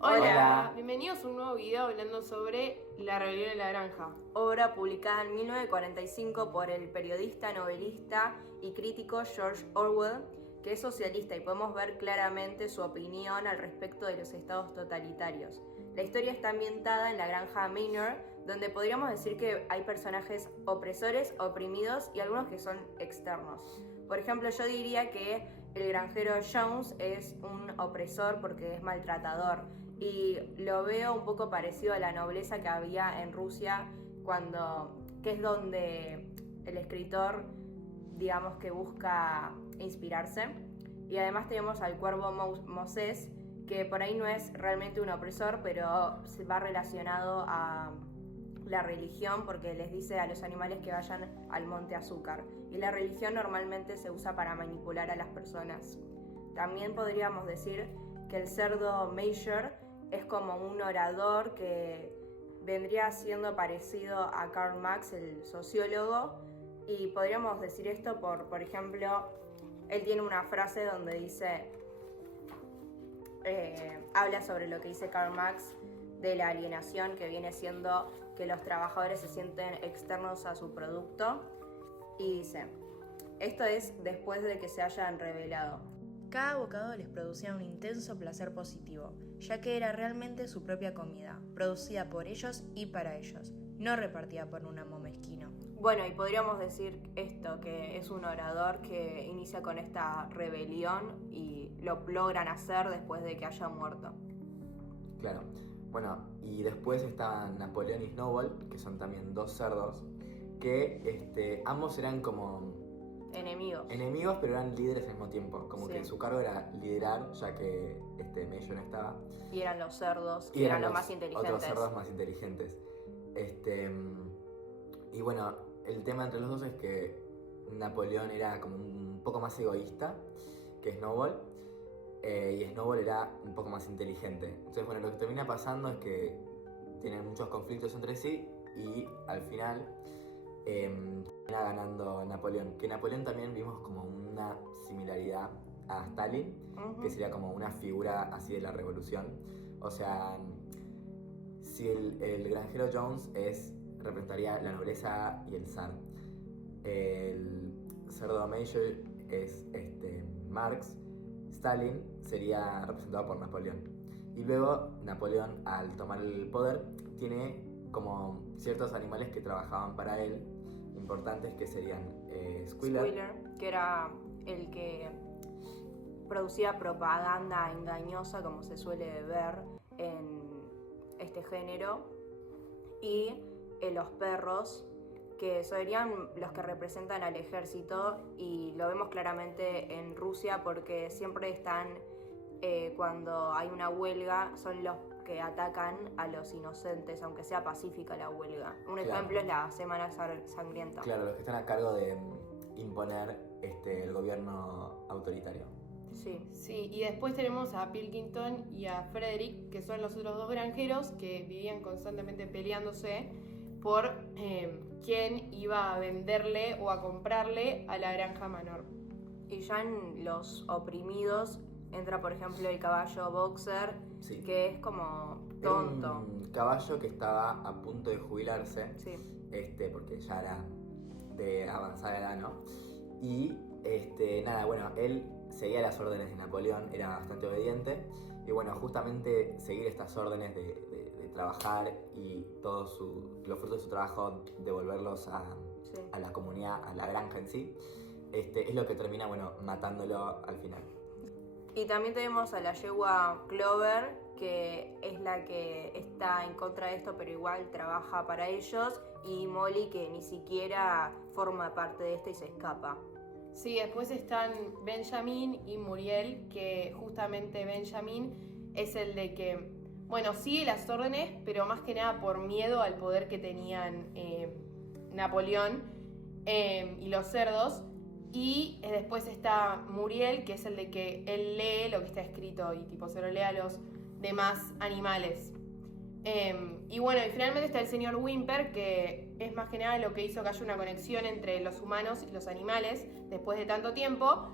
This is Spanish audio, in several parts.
Hola. Bienvenidos a un nuevo video hablando sobre La rebelión en la granja. Obra publicada en 1945 por el periodista, novelista y crítico George Orwell, que es socialista y podemos ver claramente su opinión al respecto de los estados totalitarios. La historia está ambientada en la granja Manor, donde podríamos decir que hay personajes opresores, oprimidos y algunos que son externos. Por ejemplo, yo diría que el granjero Jones es un opresor porque es maltratador y lo veo un poco parecido a la nobleza que había en Rusia que es donde el escritor, digamos, que busca inspirarse. Y además tenemos al cuervo Moses, que por ahí no es realmente un opresor, pero se va relacionado a la religión porque les dice a los animales que vayan al monte Azúcar. Y la religión normalmente se usa para manipular a las personas. También podríamos decir que el cerdo Major es como un orador que vendría siendo parecido a Karl Marx, el sociólogo. Y podríamos decir esto por ejemplo, él tiene una frase donde dice, habla sobre lo que dice Karl Marx de la alienación, que viene siendo que los trabajadores se sienten externos a su producto, y dice, esto es después de que se hayan revelado. Cada bocado les producía un intenso placer positivo, ya que era realmente su propia comida, producida por ellos y para ellos, no repartida por un amo mezquino. Bueno, y podríamos decir esto, que es un orador que inicia con esta rebelión y lo logran hacer después de que haya muerto. Claro. Bueno, y después estaban Napoleón y Snowball, que son también dos cerdos, que ambos eran como enemigos, pero eran líderes al mismo tiempo. Como Sí. que su cargo era liderar, ya que Major no estaba. Y eran los cerdos, Y que eran los los más inteligentes. otros cerdos más inteligentes. Y bueno, el tema entre los dos es que Napoleón era como un poco más egoísta que Snowball. Y Snowball era un poco más inteligente. Entonces, bueno, lo que termina pasando es que tienen muchos conflictos entre sí y al final termina ganando Napoleón. Que Napoleón también vimos como una similaridad a Stalin, que sería como una figura así de la revolución. O sea, si el granjero Jones representaría la nobleza y el zar. El cerdo Major es Marx. Stalin sería representado por Napoleón. Y luego Napoleón, al tomar el poder, tiene como ciertos animales que trabajaban para él, importantes, que serían Squealer, que era el que producía propaganda engañosa, como se suele ver en este género, y los perros, que serían los que representan al ejército, y lo vemos claramente en Rusia porque siempre están, cuando hay una huelga, son los que atacan a los inocentes, aunque sea pacífica la huelga. Un ejemplo es la Semana Sangrienta. Claro, los que están a cargo de imponer el gobierno autoritario. Sí. Sí, y después tenemos a Pilkington y a Frederick, que son los otros dos granjeros que vivían constantemente peleándose por quién iba a venderle o a comprarle a la granja Manor. Y ya en los oprimidos entra, por ejemplo, el caballo Boxer, Sí. que es como Era tonto. un caballo que estaba a punto de jubilarse, Sí. porque ya era de avanzada edad, ¿no? Y nada, bueno, él seguía las órdenes de Napoleón, era bastante obediente. Y bueno, justamente seguir estas órdenes de trabajar y todos los frutos de su trabajo, devolverlos Sí. a la comunidad, a la granja en sí, es lo que termina, bueno, matándolo al final. Y también tenemos a la yegua Clover, que es la que está en contra de esto, pero igual trabaja para ellos, y Molly, que ni siquiera forma parte de esto y se escapa. Sí, después están Benjamin y Muriel, que justamente Benjamin es el de que, bueno, sigue las órdenes, pero más que nada por miedo al poder que tenían Napoleón y los cerdos. Y después está Muriel, que es el de que él lee lo que está escrito y tipo se lo lee a los demás animales. Y bueno, y finalmente está el señor Whymper, que es más que nada lo que hizo que haya una conexión entre los humanos y los animales después de tanto tiempo,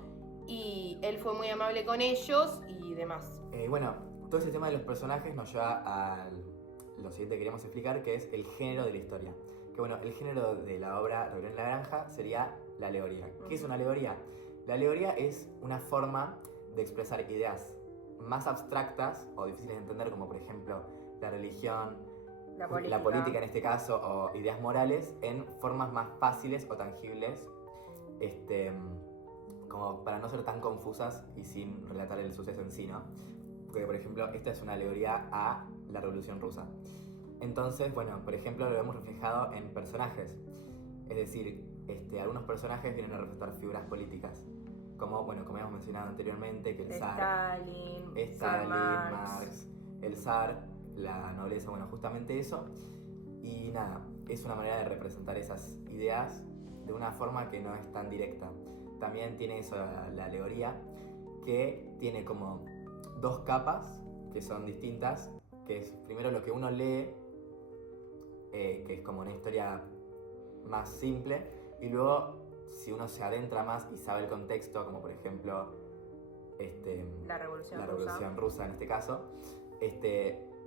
y él fue muy amable con ellos y demás. Bueno, todo ese tema de los personajes nos lleva a lo siguiente que queríamos explicar, que es el género de la historia. Que bueno, el género de la obra Rebelión en la Granja sería la alegoría. ¿Qué es una alegoría? La alegoría es una forma de expresar ideas más abstractas o difíciles de entender, como por ejemplo la religión, la política en este caso, o ideas morales, en formas más fáciles o tangibles, como para no ser tan confusas y sin relatar el suceso en sí, ¿no? Porque, por ejemplo, esta es una alegoría a la Revolución Rusa. Entonces, bueno, por ejemplo, lo vemos reflejado en personajes. Es decir, algunos personajes vienen a representar figuras políticas. Como, bueno, como hemos mencionado anteriormente, que el zar, Stalin, Marx, el zar, la nobleza, bueno, justamente eso. Y nada, es una manera de representar esas ideas de una forma que no es tan directa. También tiene eso la alegoría, que tiene como dos capas que son distintas, que es primero lo que uno lee, que es como una historia más simple, y luego si uno se adentra más y sabe el contexto, como por ejemplo la Revolución Rusa en este caso,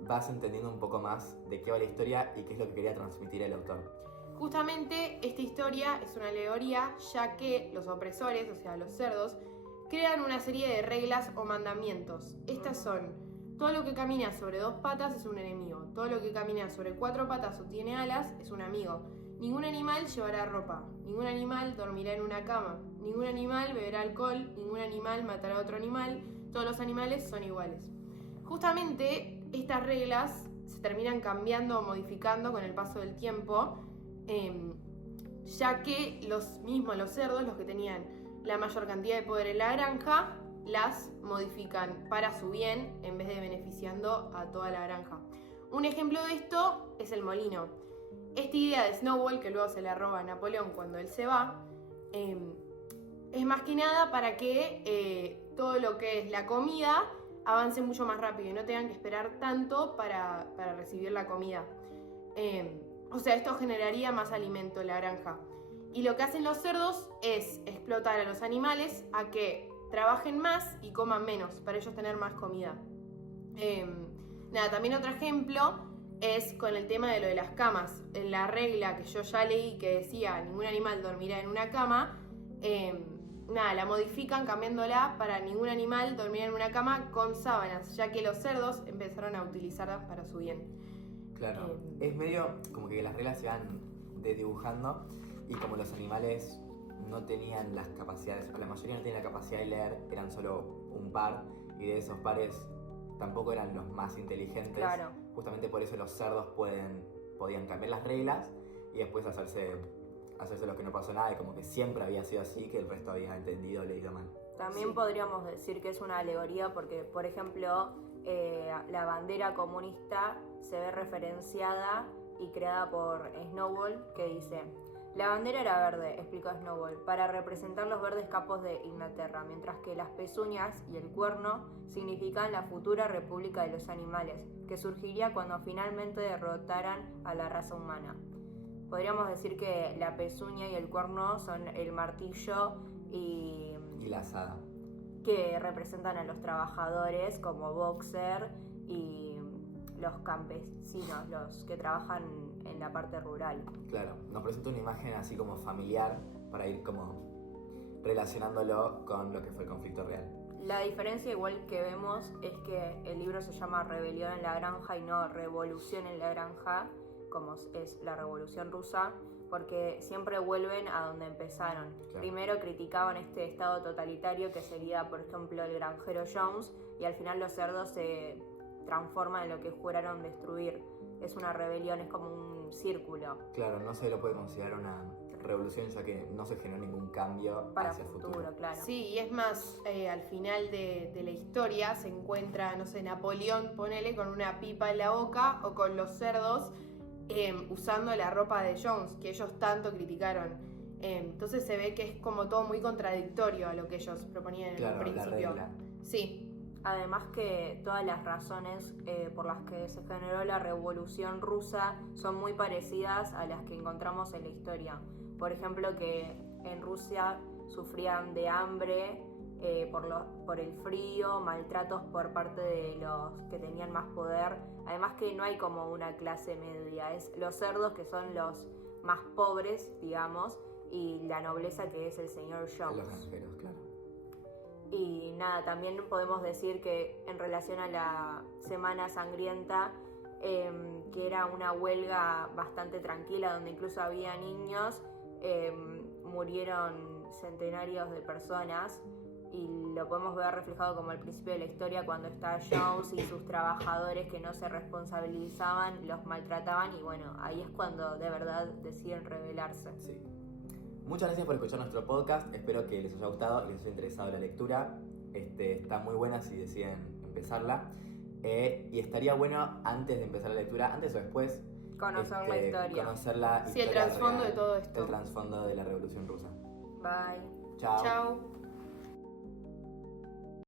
vas entendiendo un poco más de qué va la historia y qué es lo que quería transmitir el autor. Justamente esta historia es una alegoría, ya que los opresores, o sea, los cerdos, crean una serie de reglas o mandamientos. Estas son: todo lo que camina sobre 2 patas es un enemigo, todo lo que camina sobre 4 patas o tiene alas es un amigo, ningún animal llevará ropa, ningún animal dormirá en una cama, ningún animal beberá alcohol, ningún animal matará a otro animal, todos los animales son iguales. Justamente estas reglas se terminan cambiando o modificando con el paso del tiempo, ya que los cerdos, los que tenían la mayor cantidad de poder en la granja, las modifican para su bien en vez de beneficiando a toda la granja. Un ejemplo de esto es el molino. Esta idea de Snowball, que luego se la roba a Napoleón cuando él se va, es más que nada para que todo lo que es la comida avance mucho más rápido y no tengan que esperar tanto para recibir la comida. O sea, esto generaría más alimento en la granja. Y lo que hacen los cerdos es explotar a los animales a que trabajen más y coman menos, para ellos tener más comida. También otro ejemplo es con el tema de lo de las camas. En la regla que yo ya leí que decía ningún animal dormirá en una cama, la modifican cambiándola para ningún animal dormirá en una cama con sábanas, ya que los cerdos empezaron a utilizarlas para su bien. Claro, es medio como que las reglas se van desdibujando y como los animales no tenían las capacidades, o la mayoría no tenían la capacidad de leer, eran solo un par, y de esos pares tampoco eran los más inteligentes. Claro. Justamente por eso los cerdos podían cambiar las reglas y después hacerse lo que no pasó nada, y como que siempre había sido así, que el resto había entendido o leído mal. También podríamos decir que es una alegoría porque, por ejemplo, la bandera comunista se ve referenciada y creada por Snowball, que dice: la bandera era verde, explicó Snowball, para representar los verdes campos de Inglaterra, mientras que las pezuñas y el cuerno significan la futura república de los animales, que surgiría cuando finalmente derrotaran a la raza humana. Podríamos decir que la pezuña y el cuerno son el martillo y la azada, que representan a los trabajadores como Boxer y los campesinos, los que trabajan en la parte rural. Claro, nos presenta una imagen así como familiar para ir como relacionándolo con lo que fue el conflicto real. La diferencia igual que vemos es que el libro se llama Rebelión en la Granja y no Revolución en la Granja, como es la Revolución Rusa, porque siempre vuelven a donde empezaron. Claro. Primero criticaban este estado totalitario que sería, por ejemplo, el granjero Jones, y al final los cerdos se transforman en lo que juraron destruir. Es una rebelión, es como un círculo. Claro, no se lo puede considerar una revolución, ya que no se generó ningún cambio para hacia el futuro. Claro. Sí, y es más, al final de la historia se encuentra, no sé, Napoleón, ponele, con una pipa en la boca, o con los cerdos usando la ropa de Jones, que ellos tanto criticaron. Entonces se ve que es como todo muy contradictorio a lo que ellos proponían en un principio. La regla. Sí. Además que todas las razones por las que se generó la Revolución Rusa son muy parecidas a las que encontramos en la historia. Por ejemplo, que en Rusia sufrían de hambre por el frío, maltratos por parte de los que tenían más poder. Además que no hay como una clase media, es los cerdos que son los más pobres, digamos, y la nobleza que es el señor Jones. Los granjeros, claro. Y nada, también podemos decir que en relación a la Semana Sangrienta, que era una huelga bastante tranquila, donde incluso había niños, murieron centenarios de personas, y lo podemos ver reflejado como al principio de la historia, cuando está Jones y sus trabajadores que no se responsabilizaban, los maltrataban, y bueno, ahí es cuando de verdad deciden rebelarse. Sí. Muchas gracias por escuchar nuestro podcast, espero que les haya gustado y les haya interesado la lectura. Está muy buena si deciden empezarla. Y estaría bueno, antes de empezar la lectura, antes o después, Conocer la historia. conocer la Sí, el historia trasfondo real, de todo esto. el trasfondo de la Revolución Rusa. Bye. Chao. Chao.